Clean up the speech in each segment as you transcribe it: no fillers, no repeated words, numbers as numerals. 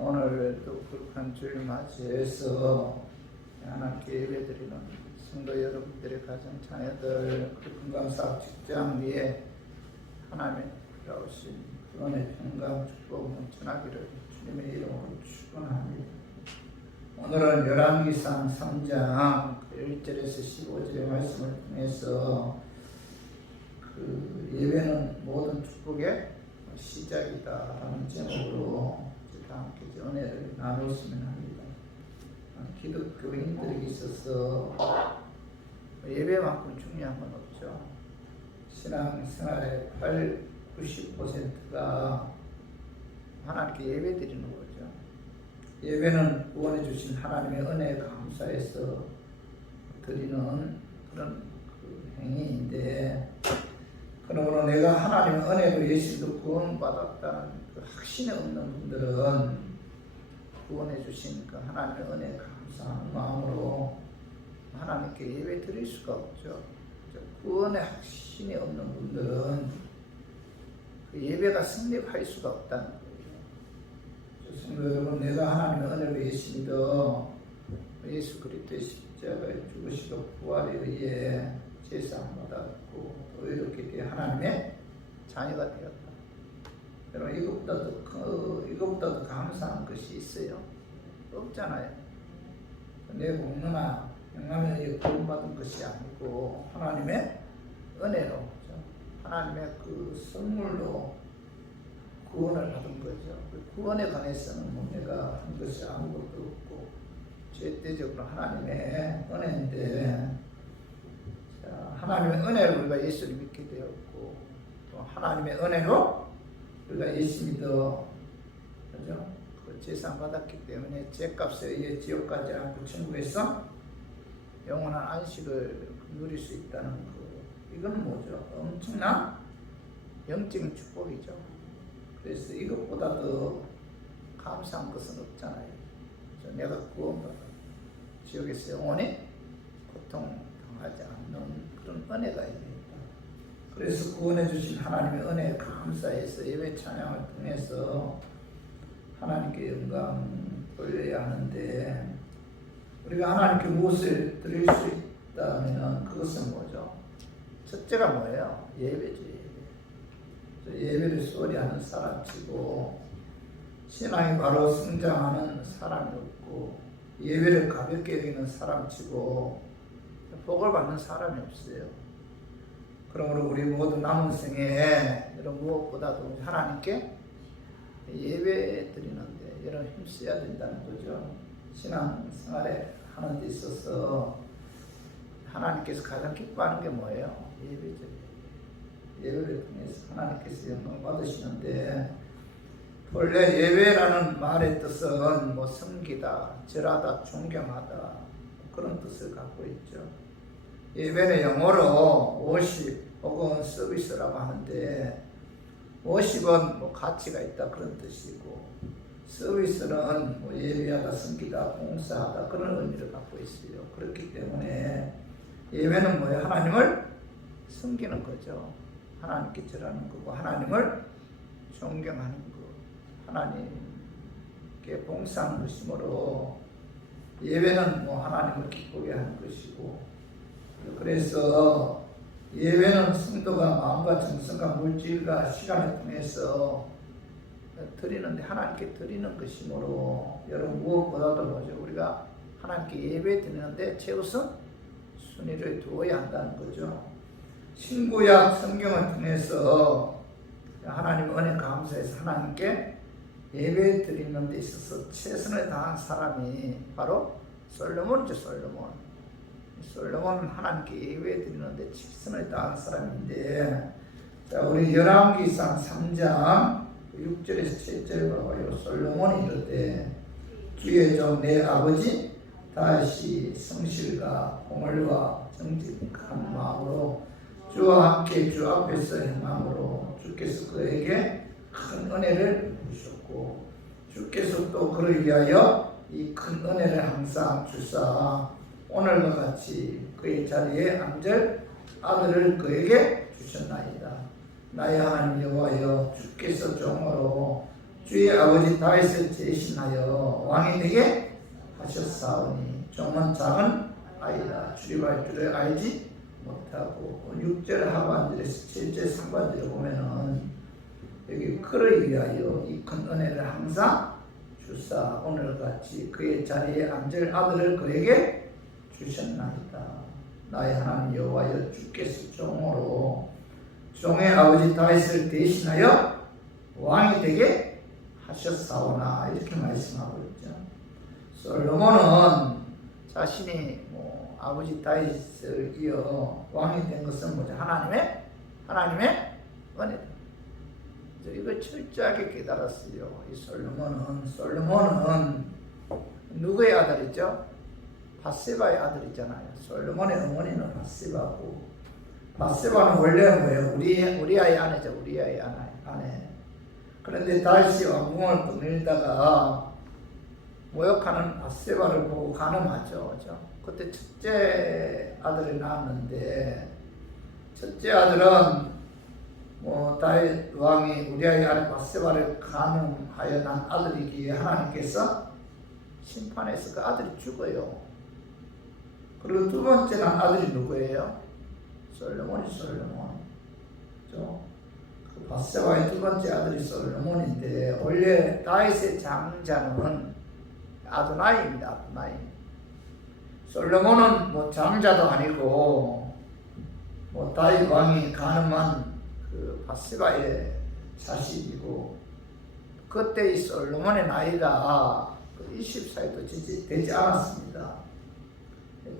오늘도 불판 주일 맞이해서 하나님께 예배드리는 성도 여러분들의 가정 자녀들 건강사업 직장 위에 하나님의 돌아오신 구원의 평강 축복 넘쳐나기를 주님의 이름으로 축원합니다. 오늘은 열왕기상 3장 1절에서 15절의 말씀을 통해서 예배는 모든 축복의 시작이다 하는 제목으로 함께 은혜를 나누었으면 합니다. 기독교인들에게 있어서 예배만큼 중요한 건 없죠. 신앙생활의 90%가 하나님께 예배 드리는 거죠. 예배는 구원해 주신 하나님의 은혜에 감사해서 드리는 그런 행위인데, 그러므로 내가 하나님의 은혜로 예수도 구원받았다는 그 확신이 없는 분들은 구원해 주신 그 하나님의 은혜에 감사하는 마음으로 하나님께 예배 드릴 수가 없죠. 구원의 확신이 없는 분들은 그 예배가 성립할 수가 없다는 거예요. 성도 여러분, 내가 하나님의 은혜로 예수 믿어 예수 그리스도의 십자가에 죽으시고 부활에 의해 제사함 받았고 또 의롭게 되어 하나님의 자녀가 되었다. 여러분, 이것보다도 감사한 것이 있어요? 없잖아요. 내 공로나 영감에 의해 구원받은 것이 아니고 하나님의 은혜로, 하나님의 그 선물로 구원을 받은 거죠. 그 구원에 관해서는 뭐 내가 한 것이 아무것도 없고 절대적으로 하나님의 은혜인데, 하나님의 은혜로 우리가 예수를 믿게 되었고 또 하나님의 은혜로 우리가 예수 믿어, 그죠? 그 제상 받았기 때문에 죄값에 의해 지옥 가지 않고 천국에서 영원한 안식을 누릴 수 있다는 이건 뭐죠? 엄청난 영적인 축복이죠. 그래서 이것보다 더 감사한 것은 없잖아요. 내가 구원받아 지옥에서 영원히 고통당하지 않는 그런 은혜가 있습니다. 그래서 구원해 주신 하나님의 은혜에 감사해서 예배 찬양을 통해서 하나님께 영광 돌려야 하는데, 우리가 하나님께 무엇을 드릴 수 있다면 그것은 뭐죠? 첫째가 뭐예요? 예배죠. 예배를 소홀히 하는 사람치고 신앙이 바로 성장하는 사람이 없고, 예배를 가볍게 여기는 사람치고 복을 받는 사람이 없어요. 그러므로 우리 모두 남은 생에 여러분 무엇보다도 하나님께 예배 드리는데 여러분 힘써야 된다는 거죠. 신앙생활에 하는 데 있어서 하나님께서 가장 기뻐하는 게 뭐예요? 예배죠. 예배를 통해서 하나님께서 영광 받으시는데, 본래 예배라는 말의 뜻은 뭐 섬기다, 절하다, 존경하다 그런 뜻을 갖고 있죠. 예배는 영어로 worship 혹은 서비스라고 하는데, worship은 뭐 가치가 있다 그런 뜻이고, 서비스는 뭐 예배하다, 섬기다, 봉사하다 그런 의미를 갖고 있어요. 그렇기 때문에 예배는 뭐예요? 하나님을 섬기는 거죠. 하나님께 절하는 거고 하나님을 존경하는 거, 하나님께 봉사하는 것이므로 예배는 뭐 하나님을 기쁘게 하는 것이고, 그래서 예배는 성도가 마음과 정성과 물질과 시간을 통해서 드리는데 하나님께 드리는 것이므로, 여러분 무엇보다도 뭐죠? 우리가 하나님께 예배 드리는데 최우선 순위를 두어야 한다는 거죠. 신구약 성경을 통해서 하나님 은혜 감사해서 하나님께 예배 드리는 데 있어서 최선을 다한 사람이 바로 솔로몬이죠. 솔로몬은 하나님께 예배 드리는데 최선을 다한 사람인데, 자, 우리 열왕기상 3장 6절에서 7절을 봐요. 솔로몬이 이르되 주의 종 내 아버지 다시 성실과 공을과 정직한 마음으로 주와 함께 주 앞에서 행함으로 주께서 그에게 큰 은혜를 주셨고, 주께서 또 그를 위하여 이 큰 은혜를 항상 주사 오늘과 같이 그의 자리에 앉을 아들을 그에게 주셨나이다. 나의 하나님 여호와여, 주께서 종으로 주의 아버지 다윗을 대신하여 왕이 되게 하셨사오니 종은 작은 아이라 출입할 줄을 알지 못하고 6절 하반절에서 7절 상반절에 보면은 여기 그를 위하여 이 큰 은혜를 항상 주사 오늘같이 그의 자리에 앉을 아들을 그에게 주셨나이다. 나의 하나님 여호와여 주께서 종으로 종의 아버지 다윗을 대신하여 왕이 되게 하셨사오나 이렇게 말씀하고 있죠. 솔로몬은 자신이 아버지 다윗을 이어 왕이 된 것은 뭐죠? 하나님의 은혜다. 이걸 철저하게 깨달았어요. 이 솔로몬은 누구의 아들이죠? 밧세바의 아들이잖아요. 솔로몬의 어머니는 밧세바고, 밧세바는 원래 뭐예요? 우리아의 아내죠. 우리아의 아내. 그런데 다윗이 왕궁을 거닐다가 모욕하는 밧세바를 보고 간음하죠. 그죠? 그때 첫째 아들이 낳았는데, 첫째 아들은 다윗 왕이 우리아의 아내 밧세바를 간음하여 난 아들이기에 하나님께서 심판해서 그 아들이 죽어요. 그리고 두 번째 난 아들이 누구예요? 솔로몬. 그 밧세바의 두 번째 아들이 솔로몬인데 원래 다윗의 장자는 아도나이입니다. 아도나이. 솔로몬은 장자도 아니고 다윗 왕이 간음한 그 밧세바의 자식이고 그때 이 솔로몬의 나이가 20살도 되지 않았습니다.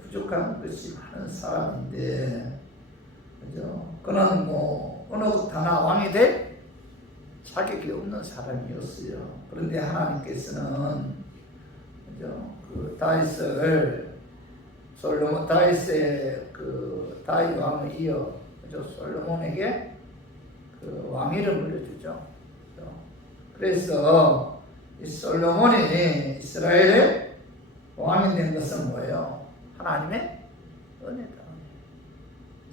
부족한 것이 많은 사람인데 그죠? 그는 어느 다나 왕이 될 자격이 없는 사람이었어요. 그런데 하나님께서는 그죠? 그 다윗의 그 다윗 왕을 이어 그죠? 솔로몬에게 그 왕위를 물려주죠. 그래서 이 솔로몬이 이스라엘의 왕이 된 것은 뭐예요? 하나님의 은혜다.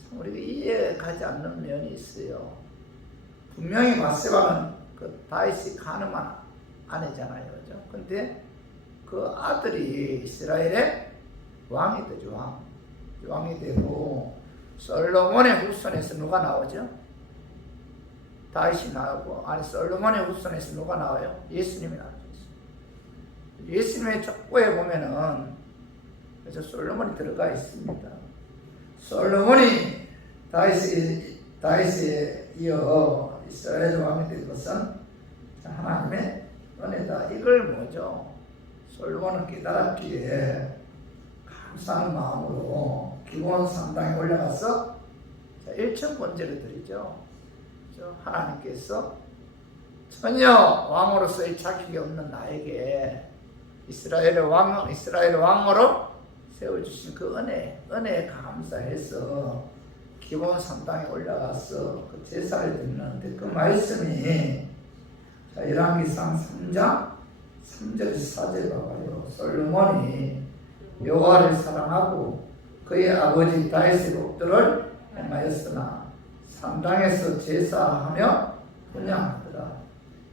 참 우리가 이해가지 않는 면이 있어요. 분명히 밧세바는 그 다윗이 간음한 아내잖아요, 그죠? 근데 그 아들이 이스라엘의 왕이 되죠, 왕이 되고 솔로몬의 후손에서 누가 나오죠? 다윗이 나오고 솔로몬의 후손에서 누가 나와요? 예수님이 나오죠. 예수님의 족보에 보면은 그래서 솔로몬이 들어가 있습니다. 솔로몬이 다윗에 이어 이스라엘 왕이 된 것은 하나님의 은혜다. 이걸 뭐죠? 솔로몬은 깨달았기에 감사한 마음으로 기본 상당에 올라가서 1천 번제를 드리죠. 하나님께서 전혀 왕으로서의 자격이 없는 나에게 이스라엘의 왕으로 세워주신 그 은혜에 감사해서 기본 상당에 올라가서 그 제사를 드리는데 그 말씀이 열왕기상 3장 3절에서 4절 봐봐요. 솔로몬이 여호와를 사랑하고 그의 아버지 다윗의 법도를 행하였으나 산당에서 제사하며 분향하더라.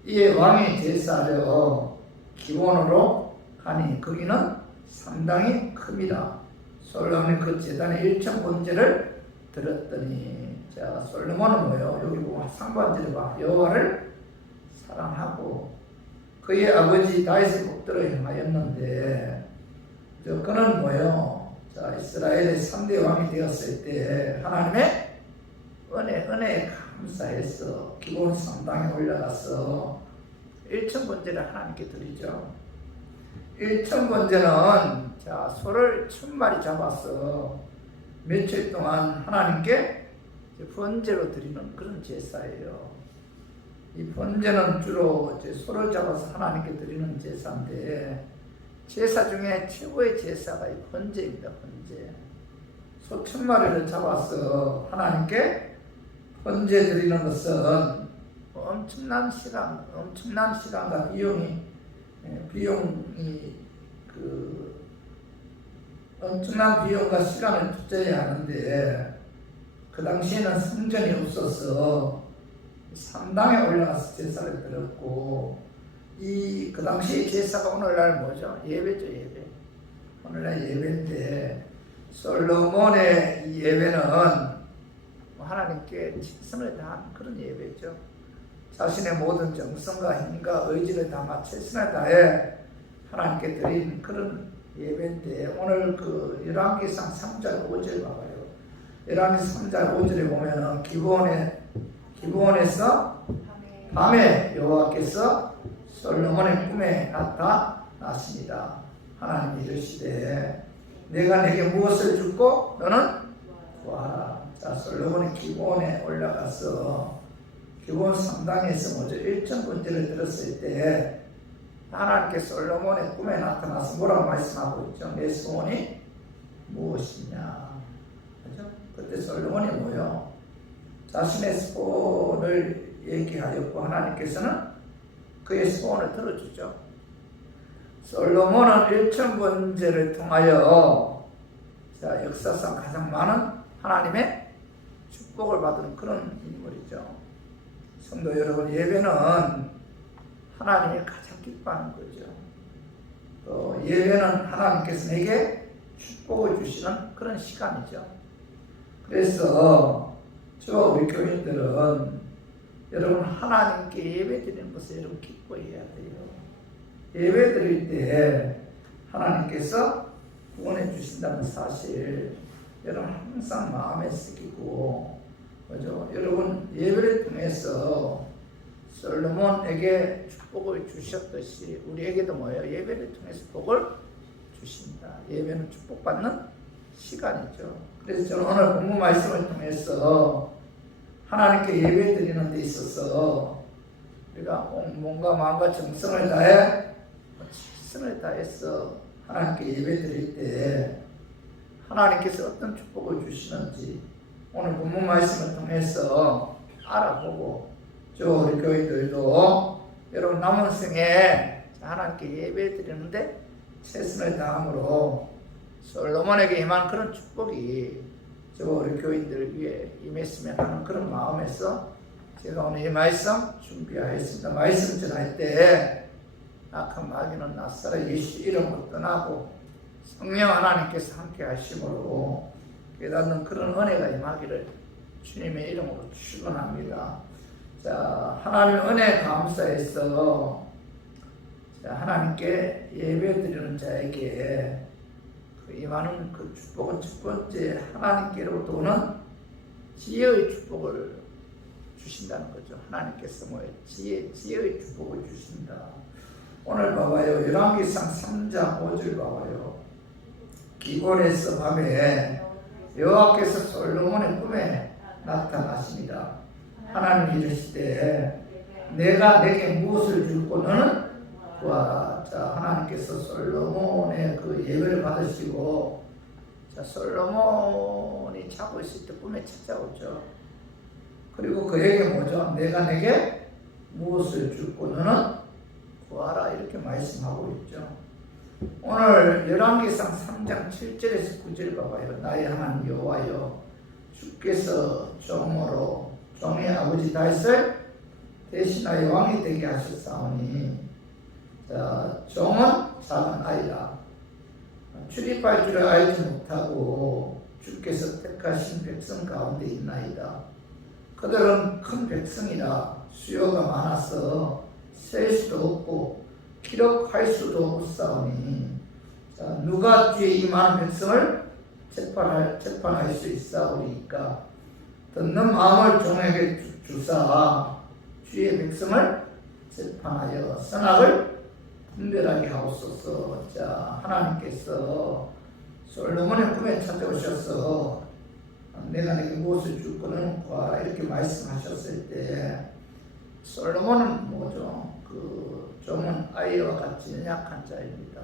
이에 왕이 제사하려 기본으로 가니 거기는 상당히 큽니다. 솔로몬이 그 제단에 1천 번제를 드렸더니 자 솔로몬은 뭐예요? 여기 보면 상반절에 봐. 여호와를 사랑하고 그의 아버지 다윗의 법도를 행하였는데 그는 뭐예요? 자 이스라엘의 3대 왕이 되었을 때 하나님의 은혜에 감사해서 기본 상당에 올라가서 1천 번제를 하나님께 드리죠. 1천 번제는 소를 1000마리 잡아서 며칠 동안 하나님께 번제로 드리는 그런 제사예요. 이 번제는 주로 소를 잡아서 하나님께 드리는 제사인데 제사 중에 최고의 제사가 이 번제입니다. 번제. 소 1000마리를 잡아서 하나님께 번제 드리는 것은 엄청난 시간과 비용이 엄청난 비용과 시간을 투자해야 하는데 그 당시에는 성전이 없어서 산당에 올라가서 제사를 드렸고 그 당시 제사가 오늘날 뭐죠? 예배죠, 예배. 오늘날 예배인데 솔로몬의 이 예배는 하나님께 최선을 다한 그런 예배죠. 자신의 모든 정성과 힘과 의지를 담아 최선을 다해 하나님께 드린 그런 예배인데 오늘 그 열왕기상 3장 5절 봐봐요. 열왕기상 3장 5절에 보면은 기브온에서 밤에 여호와께서 솔로몬의 꿈에 나타나십니다. 하나님이 이르시되 내가 내게 무엇을 줍고 너는 구하라. 자, 솔로몬이 기브온에 올라가서 기브온 성당에서 먼저 1,000번제를 드렸을 때 하나님께 솔로몬의 꿈에 나타나서 뭐라고 말씀하고 있죠? 내 소원이 무엇이냐? 그죠? 그때 솔로몬이 뭐요? 자신의 소원을 얘기하였고 하나님께서는 그의 소원을 들어주죠. 솔로몬은 1,000번제를 통하여 자, 역사상 가장 많은 하나님의 축복을 받은 그런 인물이죠. 성도 여러분, 예배는 하나님이 가장 기뻐하는 거죠. 또 예배는 하나님께서 내게 축복을 주시는 그런 시간이죠. 그래서 우리 교인들은 여러분 하나님께 예배 드리는 것을 여러분 기뻐해야 돼요. 예배 드릴 때 하나님께서 구원해 주신다는 사실 여러분 항상 마음에 새기고, 그죠? 여러분 예배를 통해서 솔로몬에게 축복을 주셨듯이 우리에게도 뭐예요? 예배를 통해서 복을 주신다. 예배는 축복받는 시간이죠. 그래서 저는 오늘 본문 말씀을 통해서 하나님께 예배 드리는 데 있어서 우리가 몸과 마음과 정성을 다해 최선을 다해서 하나님께 예배 드릴 때 하나님께서 어떤 축복을 주시는지 오늘 본문 말씀을 통해서 알아보고 우리 교인들도 여러분 남은 생에 하나님께 예배 드리는데 최선을 다함으로 솔로몬에게 임한 그런 축복이 우리 교인들 위해 임했으면 하는 그런 마음에서 제가 오늘 이 말씀 준비하였습니다. 말씀 전할 때 악한 마귀는 낯설어 예수 이름으로 떠나고 성령 하나님께서 함께 하심으로 깨닫는 그런 은혜가 임하기를 주님의 이름으로 축원합니다. 자, 하나님의 은혜 감사해서 하나님께 예배드리는 자에게 임하는 그 축복은 첫 번째 하나님께로부터 오는 지혜의 축복을 주신다는 거죠. 하나님께서 지혜의 축복을 주신다. 오늘 봐봐요. 열왕기상 3장 5절 봐봐요. 기브온에서 밤에 여호와께서 솔로몬의 꿈에 나타나십니다. 하나님이 이르시되 내가 내게 무엇을 줄고 너는 구하라. 자, 하나님께서 솔로몬의 그 예배를 받으시고 자, 솔로몬이 자고 있을 때 꿈에 찾아오죠. 그리고 그에게 뭐죠? 내가 내게 무엇을 줄고 너는 구하라. 이렇게 말씀하고 있죠. 오늘 열왕기상 3장 7절에서 9절 봐봐요. 나의 하나님 여호와여 주께서 종의 아버지 다윗을 대신하여 왕이 되게 하셨사오니 자, 종은 작은 아이라 출입할 줄을 알지 못하고 주께서 택하신 백성 가운데 있나이다. 그들은 큰 백성이라 수요가 많아서 셀 수도 없고 기록할 수도 없사오니 자, 누가 주의 이 많은 백성을 재판할 수 있사오리까. 듣는 마음을 종에게 주사 주의 백성을 재판하여 선악을 분별하게 하옵소서. 자, 하나님께서 솔로몬의 꿈에 찾아오셔서 내가 내게 무엇을 줄 거는 구하라 이렇게 말씀하셨을 때 솔로몬은 뭐죠? 그 종은 아이와 같이 연약한 자입니다.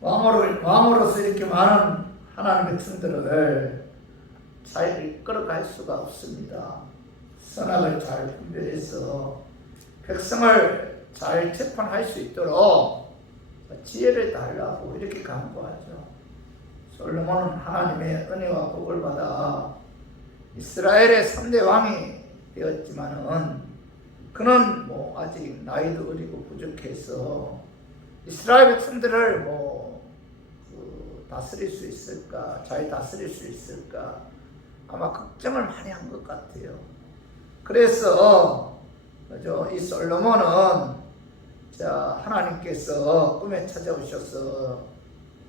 왕으로서 이렇게 많은 하나님의 백성들을 잘 이끌어갈 수가 없습니다. 선악을 잘 분별해서 백성을 잘 재판할 수 있도록 지혜를 달라고 이렇게 간구하죠. 솔로몬은 하나님의 은혜와 복을 받아 이스라엘의 3대 왕이 되었지만은 그는 뭐 아직 나이도 어리고 부족해서 이스라엘 백성들을 다스릴 수 있을까, 잘 다스릴 수 있을까 아마 걱정을 많이 한 것 같아요. 그래서 이 솔로몬은 하나님께서 꿈에 찾아오셔서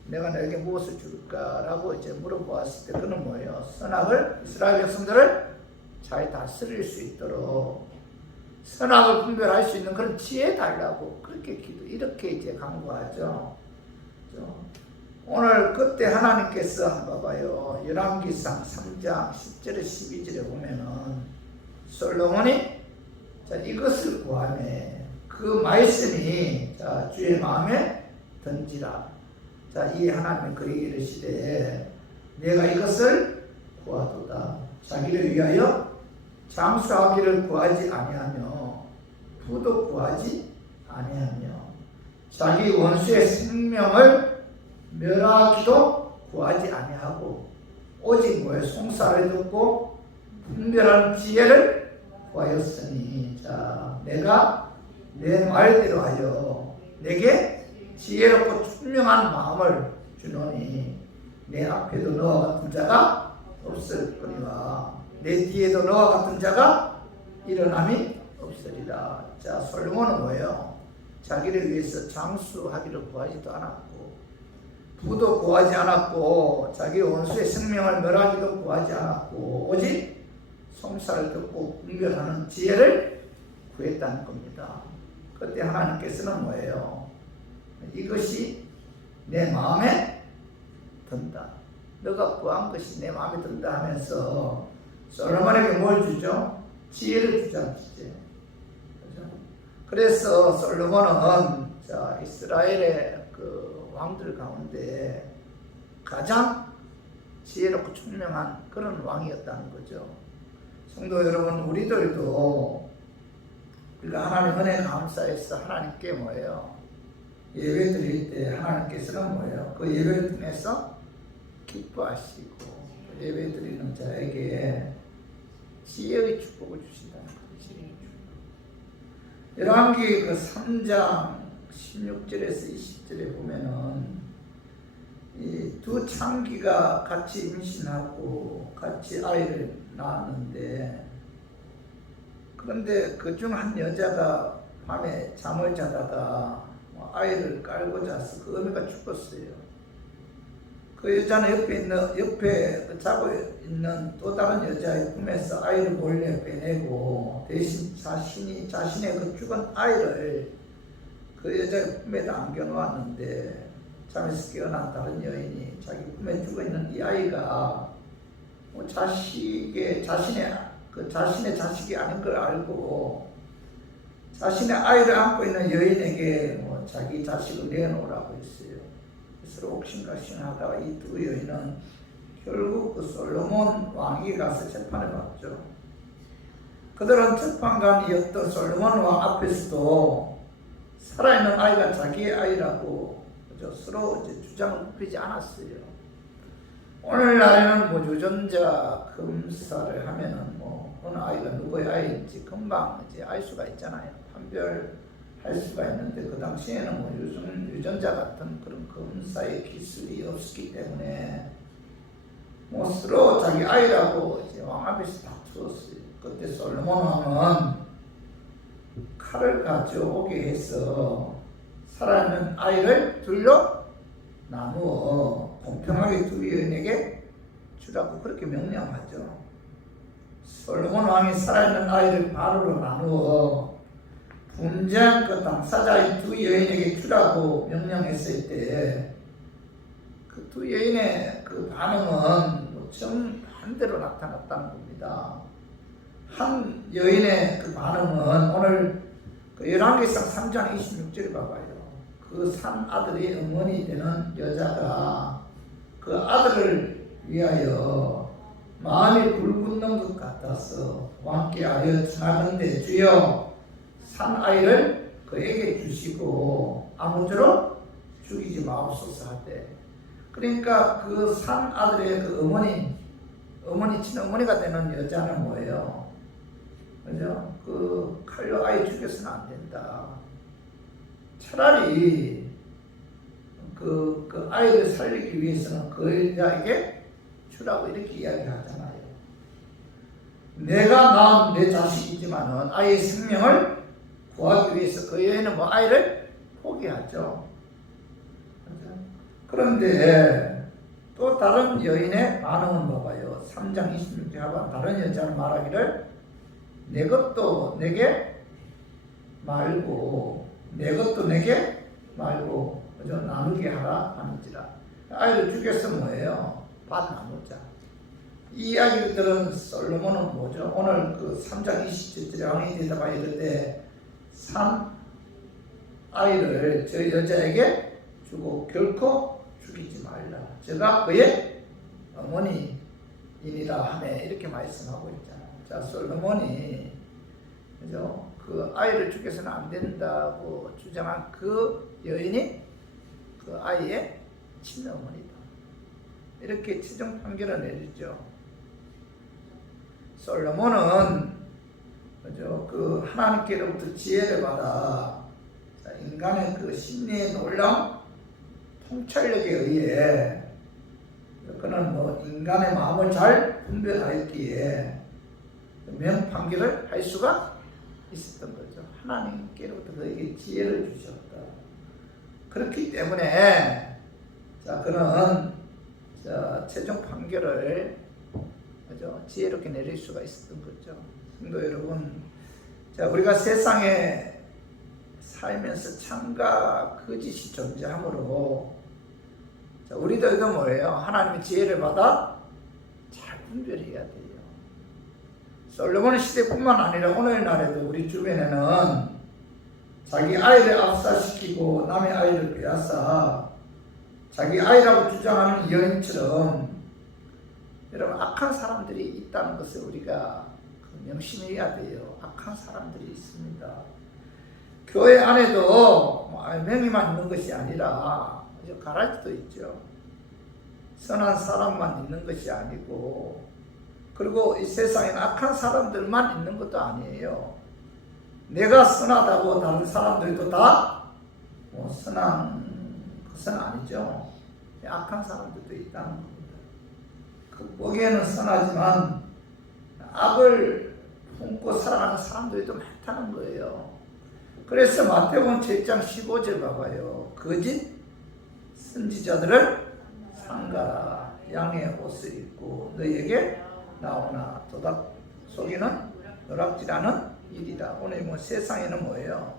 내가 너에게 무엇을 줄까라고 이제 물어보았을 때 그는 뭐예요? 선악을, 이스라엘 백성들을 잘 다스릴 수 있도록 선악을 분별할 수 있는 그런 지혜 달라고 그렇게 이렇게 이제 간구하죠. 오늘 그때 하나님께서 한번 봐봐요. 열왕기상 3장 10절에 12절에 보면은 솔로몬이 이것을 구하네. 그 말씀이 주의 마음에 던지라. 이 하나님은 그에게 이르시되 내가 이것을 구하도다. 자기를 위하여 장수하기를 구하지 아니하며 부도 구하지 아니하며 자기 원수의 생명을 멸하기도 구하지 아니하고 오직 뭐에 송사를 듣고 분별하는 지혜를 구하였으니 내가 내 말대로 하여 내게 지혜롭고 총명한 마음을 주노니 내 앞에도 너와 같은 자가 없을 거니와 내 뒤에도 너와 같은 자가 일어남이 없으리라. 솔로몬은 뭐예요? 자기를 위해서 장수하기를 구하지도 않았고 부도 구하지 않았고 자기 원수의 생명을 멸하기도 구하지 않았고 오직 송사를 듣고 분별하는 지혜를 구했다는 겁니다. 그때 하나님께서는 뭐예요? 이것이 내 마음에 든다. 너가 구한 것이 내 마음에 든다 하면서 솔로몬에게 뭘 주죠? 지혜를 주잖아요. 그래서 솔로몬은 이스라엘의 그 왕들 가운데 가장 지혜롭고 총명한 그런 왕이었다는 거죠. 성도 여러분, 우리들도 우리가 하나님 은혜 감사해서 하나님께 뭐예요? 예배 드릴 때 하나님께서는 뭐예요? 그 예배를 통해서 기뻐하시고 예배 드리는 자에게 지혜의 축복을 주신다는 거죠. 열왕기 그 3장 16절에서 20절에 보면은 이 두 창기가 같이 임신하고 같이 아이를 낳았는데 그런데 그중 한 여자가 밤에 잠을 자다가 아이를 깔고 자서 그 어미가 죽었어요. 그 여자는 옆에 자고 있는 또 다른 여자의 품에서 아이를 몰래 빼내고 대신 자신의 그 죽은 아이를 그 여자의 품에다 안겨놓았는데 잠에서 깨어난 다른 여인이 자기 품에 죽어있는 이 아이가 자신의 자식이 아닌 걸 알고 자신의 아이를 안고 있는 여인에게 자기 자식을 내놓으라고 했어요. 서로 옥신각신하다가 이 두 여인은 결국 그 솔로몬 왕에게 가서 재판을 받죠. 그들은 재판관이었던 솔로몬 왕 앞에서도 살아있는 아이가 자기의 아이라고 서로 주장을 굽히지 않았어요. 오늘날에는 유전자 검사를 하면은 어느 아이가 누구의 아이인지 금방 이제 알 수가 있잖아요. 판별할 수가 있는데 그 당시에는 유전자 같은 그런 검사의 기술이 없었기 때문에 서로 자기 아이라고 이제 왕 앞에서 다투었어요. 그때 솔로몬 왕은 칼을 가져오게 해서 살아있는 아이를 둘로 나누어 공평하게 두 여인에게 주라고 그렇게 명령하죠. 솔로몬 왕이 살아있는 아이를 반으로 나누어 분쟁 그 당사자인 두 여인에게 주라고 명령했을 때 그 두 여인의 그 반응은 정반대로 나타났다는 겁니다. 한 여인의 그 반응은 오늘 그 열왕기상 3장 26절에 봐봐요. 그 산 아들의 어머니 되는 여자가 그 아들을 위하여 마음이 불붙는 것 같아서 왕께 하여 청하건대 주여 산 아이를 그에게 주시고 아무쪼록 죽이지 마옵소서 하되, 그러니까 그 산 아들의 그 어머니 친어머니가 되는 여자는 뭐예요? 그죠? 그 칼로 아이 죽여서는 안 된다. 차라리 그 아이를 살리기 위해서는 그 여자에게 주라고 이렇게 이야기하잖아요. 내가 낳은 내 자식이지만은 아이의 생명을 구하기 위해서 그 여인은 뭐 아이를 포기하죠. 그런데 또 다른 여인의 반응은 뭐가요? 3장 26절 하반 다른 여자는 말하기를 내 것도 내게 말고 내 것도 내게 말고 그죠? 나누게 하라 하는지라. 아이를 죽여서 뭐예요? 밭 나누자. 이 이야기를 들은 솔로몬은 뭐죠? 오늘 그 3장 27절에 왕이 대답하여 이르되 산 아이를 저 여자에게 주고 결코 죽이지 말라. 제가 그의 어머니이니라 하네. 이렇게 말씀하고 있잖아요. 자, 솔로몬이 그죠? 그 아이를 죽여서는 안 된다고 주장한 그 여인이 그 아이의 친어머니다. 이렇게 최종 판결을 내리죠. 솔로몬은 그죠? 그 하나님께로부터 지혜를 받아 인간의 그 심리의 놀라운 통찰력에 의해 그는 뭐 인간의 마음을 잘 분별하였기에 명판결을 할 수가 있었던 거죠. 하나님께로부터 그에게 지혜를 주셨다. 그렇기 때문에 그는 최종 판결을 그죠? 지혜롭게 내릴 수가 있었던 거죠. 성도 여러분, 우리가 세상에 살면서 참과 거짓이 존재하므로 우리도 이거 뭐예요? 하나님의 지혜를 받아 잘 분별해야 돼요. 솔로몬 시대뿐만 아니라 오늘날에도 우리 주변에는 자기 아이를 압살시키고 남의 아이를 빼앗아 자기 아이라고 주장하는 여인처럼 여러분 악한 사람들이 있다는 것을 우리가 명심해야 돼요. 악한 사람들이 있습니다. 교회 안에도 알맹이만 있는 것이 아니라 가라지도 있죠. 선한 사람만 있는 것이 아니고 그리고 이 세상에는 악한 사람들만 있는 것도 아니에요. 내가 선하다고 다른 사람들도 다 선한 것은 아니죠. 악한 사람들도 있다는 겁니다. 그 보기에는 선하지만 악을 품고 살아가는 사람들이 또 많다는 거예요. 그래서 마태복음 7장 15절 봐봐요. 거짓 선지자들을 삼가라. 양의 옷을 입고 너희에게 나오나 도닥 속이는 노략질하는 일이다. 오늘 뭐 세상에는 뭐예요?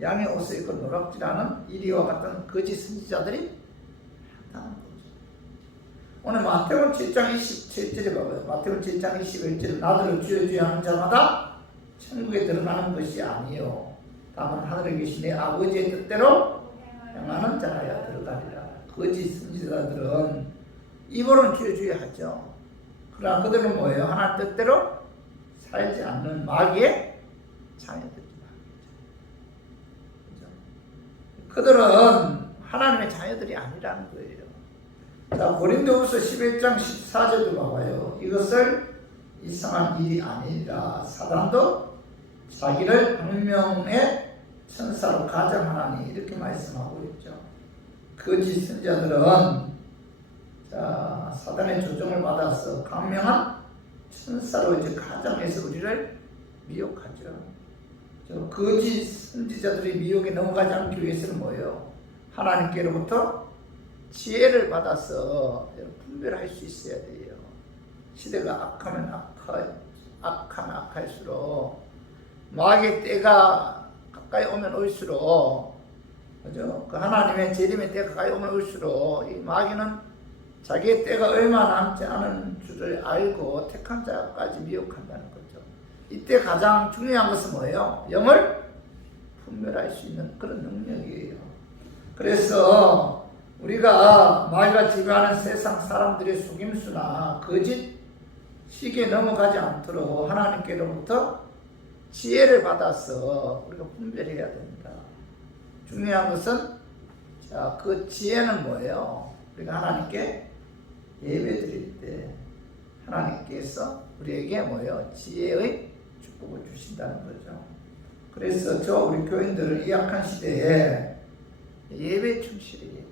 양의 옷을 입고 노략질하는 이리와 같은 거짓 선지자들이 나타나는 거죠. 오늘 마태복음 7장 27절에 봐봐요. 마태복음 7장 21절에 나더러 주여 주여 하는 자마다 천국에 들어가는 것이 아니요 다만 하늘에 계신 내 아버지의 뜻대로 행하는 자라야 들어가리라. 거짓 선지자들은 입으로는 주여 주여 하죠. 그러나 그들은 뭐예요? 하나님 뜻대로 살지 않는 마귀의 자녀들이다. 그들은 하나님의 자녀들이 아니라는 거예요. 자, 고린도후서 11장 14절도 봐봐요. 이것을 이상한 일이 아니라 사단도 자기를 광명의 천사로 가정하나니 이렇게 말씀하고 있죠. 거짓 선지자들은 사단의 조종을 받아서 강명한 천사로 이제 가정해서 우리를 미혹하죠. 거짓 선지자들이 미혹에 넘어가지 않기 위해서는 뭐예요? 하나님께로부터 지혜를 받아서 분별할 수 있어야 돼요. 시대가 악하면 악할수록 마귀의 때가 가까이 오면 올수록 그죠? 그 하나님의 재림의 때가 가까이 오면 올수록 이 마귀는 자기의 때가 얼마 남지 않은 줄을 알고 택한 자까지 미혹한다는 거죠. 이때 가장 중요한 것은 뭐예요? 영을 분별할 수 있는 그런 능력이에요. 그래서 우리가 마귀가 지배하는 세상 사람들의 속임수나 거짓 시기에 넘어가지 않도록 하나님께로부터 지혜를 받아서 우리가 분별해야 됩니다. 중요한 것은 그 지혜는 뭐예요? 우리가 하나님께 예배 드릴 때 하나님께서 우리에게 뭐예요? 지혜의 축복을 주신다는 거죠. 그래서 저 우리 교인들은 이 약한 시대에 예배 충실해야 돼요.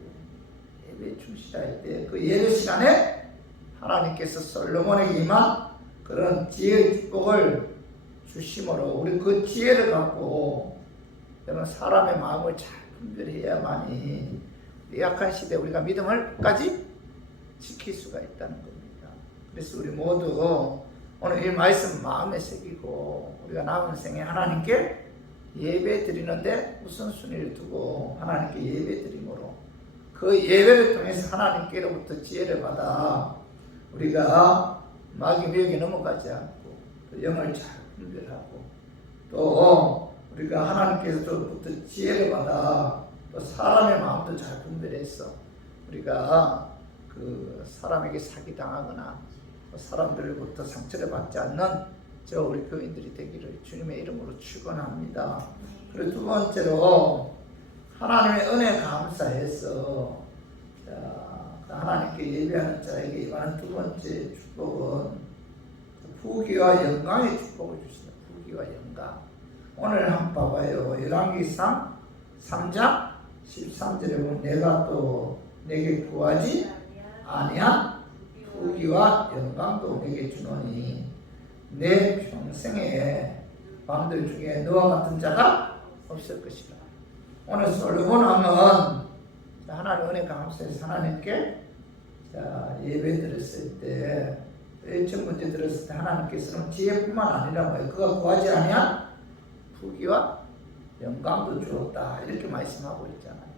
예배 충실할 때 그 예배 시간에 하나님께서 솔로몬에게 임한 그런 지혜의 축복을 주심으로 우리 그 지혜를 갖고 여러분 사람의 마음을 잘 분별해야만이 이 약한 시대에 우리가 믿음을까지 지킬 수가 있다는 겁니다. 그래서 우리 모두 오늘 이 말씀 마음에 새기고 우리가 남은 생에 하나님께 예배 드리는데 우선순위를 두고 하나님께 예배 드림으로 그 예배를 통해서 하나님께로부터 지혜를 받아 우리가 마귀 미혹에 넘어가지 않고 또 영을 잘 분별하고 또 우리가 하나님께서부터 지혜를 받아 또 사람의 마음도 잘 분별해서 우리가 그 사람에게 사기당하거나 사람들로부터 상처를 받지 않는 저 우리 교인들이 되기를 주님의 이름으로 축원합니다. 그리고 두 번째로 하나님의 은혜 감사해서 하나님께 예배하는 자에게 임하는 두 번째 축복은 부귀와 영광의 축복을 주신다. 부귀와 영광. 오늘 한번 봐봐요. 열왕기상 3장 13절에 보면 내가 또 내게 구하지 아니한 부귀와 영광도 내게 주노니 내 평생에 밤들 중에 너와 같은 자가 없을 것이다. 오늘 솔로몬 왕은 하나님 은혜 감사해서 하나님께 예배 드렸을 때 첫 번째 들었을 때 하나님께서는 지혜뿐만 아니라 그가 구하지 아니한 부귀와 영광도 주었다 이렇게 말씀하고 있잖아요.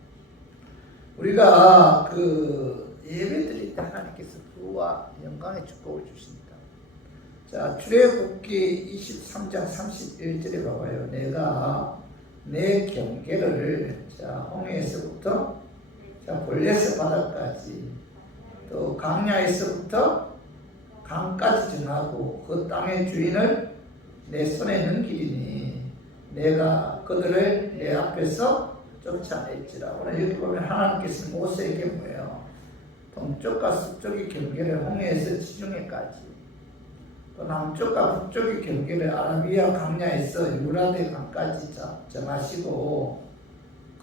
우리가 그 예배 드릴 때 하나님께서 부와 영광의 축복을 주십니다. 자, 출애굽기 23장 31절에 봐봐요. 내가 내 경계를 홍해에서부터 볼레스 바다까지 또 강야에서부터 강까지 정하고 그 땅의 주인을 내 손에 넘기리니 내가 그들을 내 앞에서 쫓아낼지라. 오늘 여기 보면 하나님께서 모세에게 뭐예요? 동쪽과 서쪽의 경계를 홍해에서 지중해까지 또 남쪽과 북쪽의 경계를 아라비아 강야에서 유라데 강까지 정하시고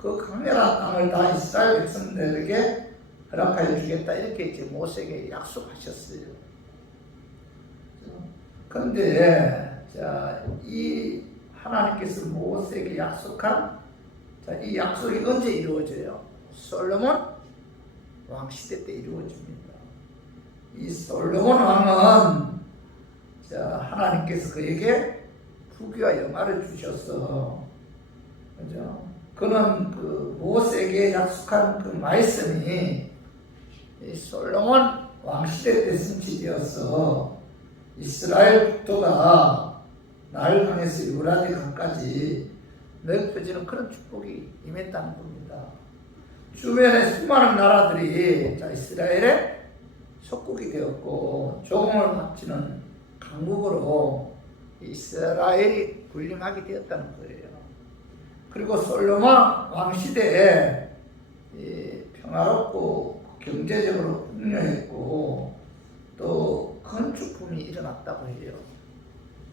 그 강렬한 땅을 다 이스라엘 백성들에게 허락하여 주겠다 이렇게 이제 모세에게 약속하셨어요. 그런데 이 하나님께서 모세에게 약속한 이 약속이 언제 이루어져요? 솔로몬 왕 시대 때 이루어집니다. 이 솔로몬 왕은 하나님께서 그에게 부귀와 영화를 주셔서 그죠? 그는 그 모세에게 약속한 그 말씀이 이 솔로몬 왕 시대 때 성취되어서 이스라엘 국토가 나일 강에서 유라데 강까지 넓혀지는 그런 축복이 임했다는 겁니다. 주변의 수많은 나라들이 이스라엘의 속국이 되었고 조공을 바치는 강국으로 이스라엘이 군림하게 되었다는 거예요. 그리고 솔로몬 왕 시대에 평화롭고 경제적으로 풍요했고 또 건축품이 일어났다고 해요.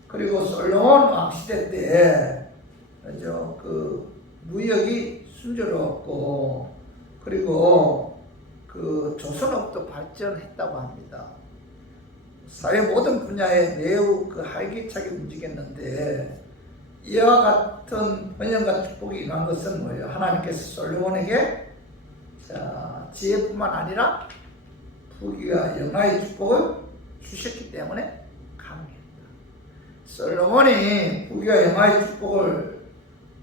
그리고 솔로몬 왕 시대 때 그 무역이 순조로웠고 그리고 그 조선업도 발전했다고 합니다. 사회 모든 분야에 매우 그 활기차게 움직였는데 이와 같은 번영과 축복이 임한 것은 뭐예요? 하나님께서 솔로몬에게 지혜뿐만 아니라 부귀와 영화의 축복을 주셨기 때문에 가능했다. 솔로몬이 부귀와 영화의 축복을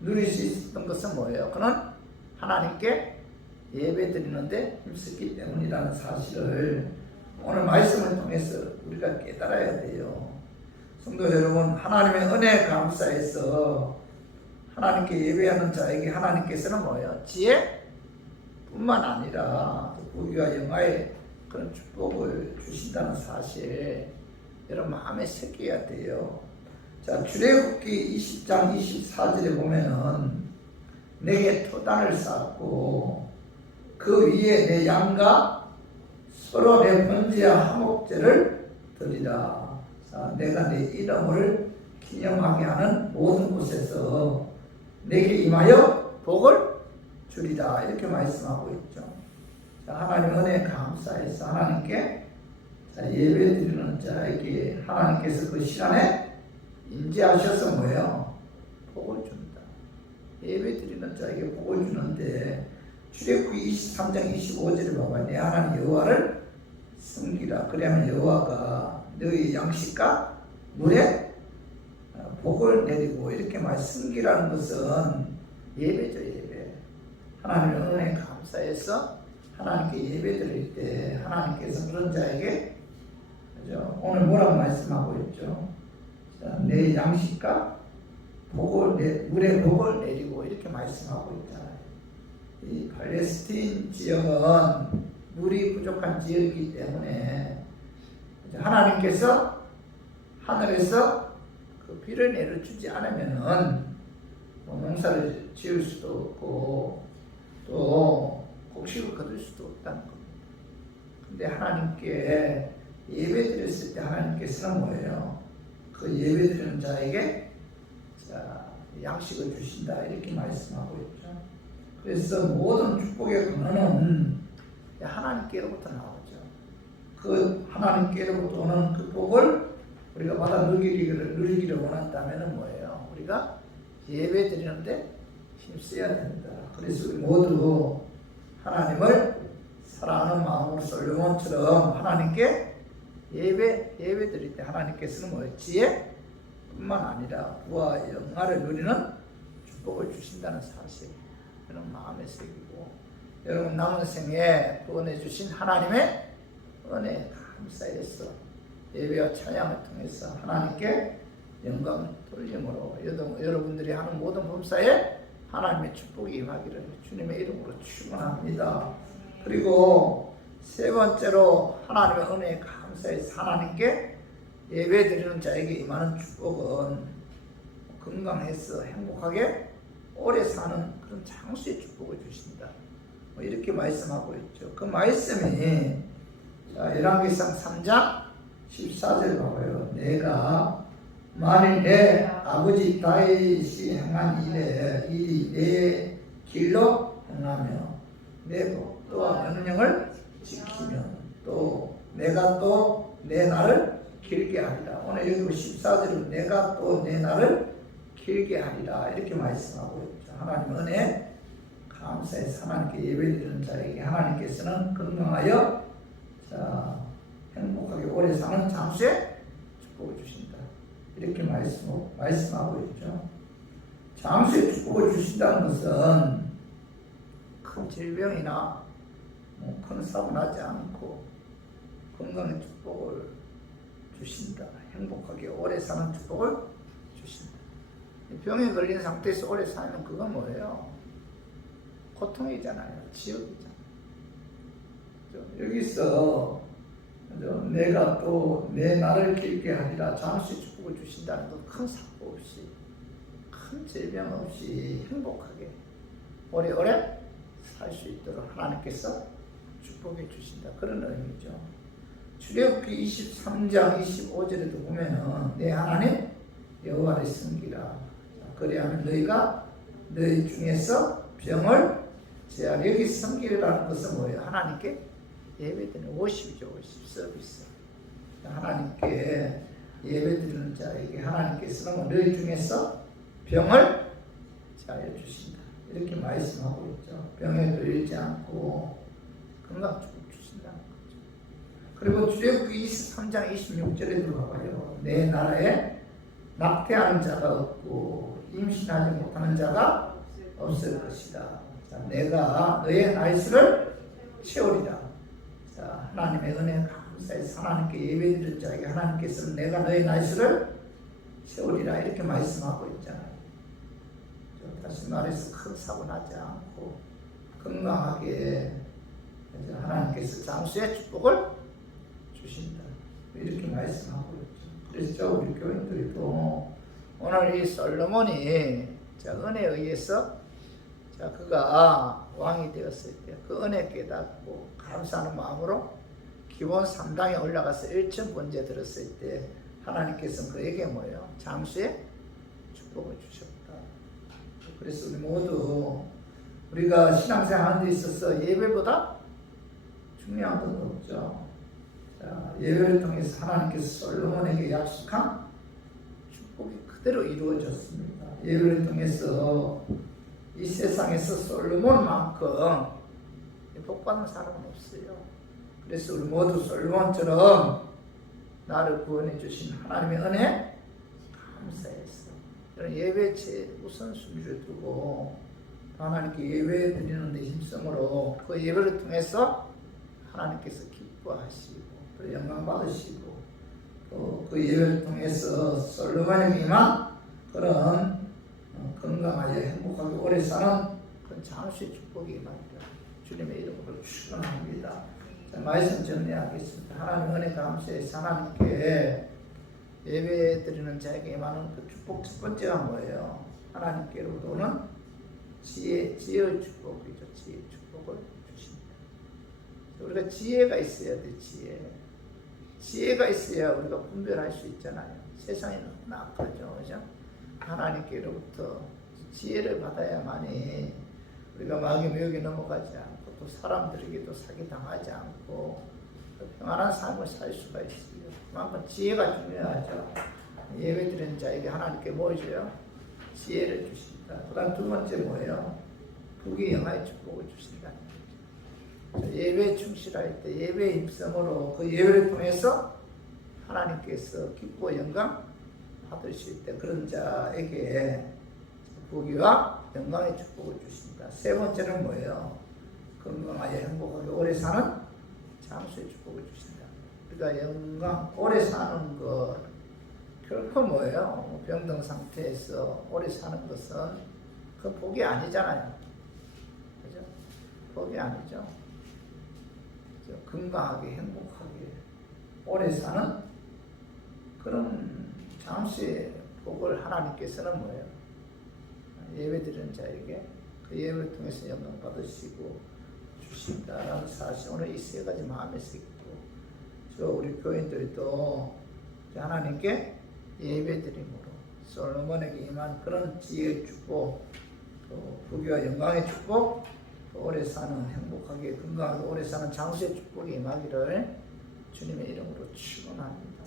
누릴 수 있었던 것은 뭐예요? 그는 하나님께 예배 드리는데 힘쓰기 때문이라는 사실을 오늘 말씀을 통해서 우리가 깨달아야 돼요. 성도 여러분, 하나님의 은혜 감사해서 하나님께 예배하는 자에게 하나님께서는 뭐예요? 지혜뿐만 아니라 부귀와 영화의 그런 축복을 주신다는 사실 여러분 마음에 새겨야 돼요. 자, 출애굽기 20장 24절에 보면은 내게 토단을 쌓고 그 위에 내 양과 서로 내 번제와 화목제를 드리라. 자, 내가 내 이름을 기념하게 하는 모든 곳에서 내게 임하여 복을 주리라 이렇게 말씀하고 있죠. 자, 하나님 은혜 감사해서 하나님께 예배드리는 자에게 하나님께서 그 시간에 임재하셔서 뭐예요? 복을 준다. 예배드리는 자에게 복을 주는데 출애굽기 23장 25절에 봐봐. 내 하나님 여호와를 섬기라. 그러면 여호와가 너희 양식과 물에 복을 내리고 이렇게 말 섬기라는 것은 예배죠. 예배. 하나님의 은혜 감사해서 하나님께 예배 드릴 때 하나님께서 그런 자에게 그죠? 오늘 뭐라고 말씀하고 있죠? 자, 내 양식과 복을 물에 복을 내리고 이렇게 말씀하고 있잖아요. 이 팔레스틴 지역은 물이 부족한 지역이기 때문에 하나님께서 하늘에서 그 비를 내려주지 않으면은 농사를 지을 수도 없고 또 곡식을 거둘 수도 없다는 겁니다. 근데 하나님께 예배 드렸을 때 하나님께서는 뭐예요? 그 예배 드리는 자에게 양식을 주신다 이렇게 말씀하고 있죠. 그래서 모든 축복의 근원은 하나님께로부터 나오죠. 그 하나님께로부터 오는 그 복을 우리가 받아 누리기를 원한다면 뭐예요? 우리가 예배 드리는데 힘써야 된다. 그래서 우리 모두 하나님을 사랑하는 마음으로 솔로몬처럼 하나님께 예배 드릴 때 하나님께서는 뭐예요? 지혜뿐만 아니라 부와 영화를 누리는 축복을 주신다는 사실, 이런 마음에 새기고 여러분 남은 생에 구원해 주신 하나님의 은혜 감사해서 예배와 찬양을 통해서 하나님께 영광 돌림으로 여러분들이 하는 모든 범사에 하나님의 축복이 임하기를 주님의 이름으로 축원합니다. 그리고 세 번째로 하나님의 은혜에 감사해서 하나님께 예배 드리는 자에게 임하는 축복은 건강해서 행복하게 오래 사는 그런 장수의 축복을 주신다. 이렇게 말씀하고 있죠. 그 말씀이 열왕기상 3장 14절 봐봐요. 내가 만일 내 아버지 다윗이 행한 일이 내 길로 행하며 내 복도와 명령을 지키면 또 내가 또 내 날을 길게 하리라. 오늘 여기 14절은 내가 또 내 날을 길게 하리라 이렇게 말씀하고 있죠. 하나님 은혜 감사해서 하나님께 예배드리는 자에게 하나님께서는 건강하여 행복하게 오래 사는 장수의 축복을 주신다. 이렇게 말씀하고 있죠. 장수의 축복을 주신다는 것은 큰 질병이나 큰 사고 나지 않고 건강의 축복을 주신다. 행복하게 오래 사는 축복을 주신다. 병에 걸린 상태에서 오래 살면 그건 뭐예요? 고통이잖아요. 지옥이잖아요. 여기서 내가 또 내 날을 길게 하리라 장수의 축복을 주신다는 건 큰 사고 없이 큰 질병 없이 행복하게 오래오래 살 수 있도록 하나님께서 축복해 주신다. 그런 의미죠. 출애굽기 23장 25절에도 보면은 내 하나님 여호와를 섬기라. 그래야면 너희가 너희 중에서 병을 제하리. 여기 섬기라는 것은 뭐예요? 하나님께 예배드리는 워십이죠. 워십 서비스. 하나님께 예배드리는 자에게 하나님께서는 너희 중에서 병을 제하여 주신다. 이렇게 말씀하고 있죠. 병에 걸리지 않고 건강 축복 주신다는 거죠. 그리고 출애굽기 23장 26절에도 봐봐요. 내 나라에 낙태하는 자가 없고 임신하지 못하는 자가 없을 것이다. 자, 내가 너의 나이스를 채우리라. 자, 하나님의 은혜 감사해서 하나님께 예배드릴 자에게 하나님께서는 내가 너의 나이스를 채우리라 이렇게 말씀하고 있잖아요. 다시 말해서 큰 사고 나지 않고 건강하게 하나님께서 장수의 축복을 주신다. 이렇게 말씀하고 있죠. 그래서 우리 교인들도 오늘 이 솔로몬이 은혜에 의해서 그가 왕이 되었을 때 그 은혜 깨닫고 감사하는 마음으로 기본 3당에 올라가서 1천 번째 들었을 때 하나님께서는 그에게 뭐예요? 장수의 축복을 주셨다. 그래서 우리 모두 우리가 신앙생활하는 데 있어서 예배보다 중요한 건 없죠. 자, 예배를 통해서 하나님께서 솔로몬에게 약속한 축복이 그대로 이루어졌습니다. 예배를 통해서 이 세상에서 솔로몬만큼 복받는 사람은 없어요. 그래서 우리 모두 솔로몬처럼 나를 구원해 주신 하나님의 은혜 감사했어. 저는 예배에 우선순위를 두고 하나님께 예배 드리는 데 힘쓰므로 그 예배를 통해서 하나님께서 기뻐하시고 또 영광 받으시고 또 그 예배를 통해서 솔로몬에게 임한 그런 건강하게 행복하게 오래 사는 그런 장수의 축복이 임합니다. 주님의 이름으로 축원합니다. 자, 말씀 정리하겠습니다. 하나님 은혜 감사해서 하나님께 예배 드리는 자에게 임하는 그 축복 첫 번째가 뭐예요? 하나님께로부터 오는 지혜의 축복이죠. 지혜의 축복을 주십니다. 우리가 지혜가 있어야 돼. 지혜가 있어야 우리가 분별할 수 있잖아요. 세상이 너무 악하죠. 그죠? 하나님께로부터 지혜를 받아야만이 우리가 마귀의 미혹에 넘어가지 않고 또 사람들에게도 사기당하지 않고 평안한 삶을 살 수가 있어요. 그만큼 지혜가 중요하죠. 예배드리는 자에게 하나님께 뭐 줘요? 지혜를 주신다. 그 다음 두 번째 뭐예요? 부귀 영화의 축복을 주신다. 예배에 충실할 때 예배의 힘쓰므로 그 예배를 통해서 하나님께서 기뻐 영광 받으실 때 그런 자에게 부귀와 영광의 축복을 주신다. 세 번째는 뭐예요? 건강하게 행복하게 오래 사는 장수의 축복을 주신다. 우리가 영광 오래 사는 것 결코 뭐예요? 병든 상태에서 오래 사는 것은 그 복이 아니잖아요. 그죠? 복이 아니죠. 건강하게 행복하게 오래 사는 그런 장수의 복을 하나님께서는 뭐예요? 예배드리는 자에게 그 예배를 통해서 영광 받으시고 주신다라는 사실, 오늘 이 세 가지 마음에 새기고 저 우리 교인들이 또 하나님께 예배드림으로 솔로몬에게 임한 그런 지혜의 축복, 또 부귀와 영광의 축복, 또 오래 사는 행복하게 건강하게 오래 사는 장수의 축복이 임하기를 주님의 이름으로 축원합니다.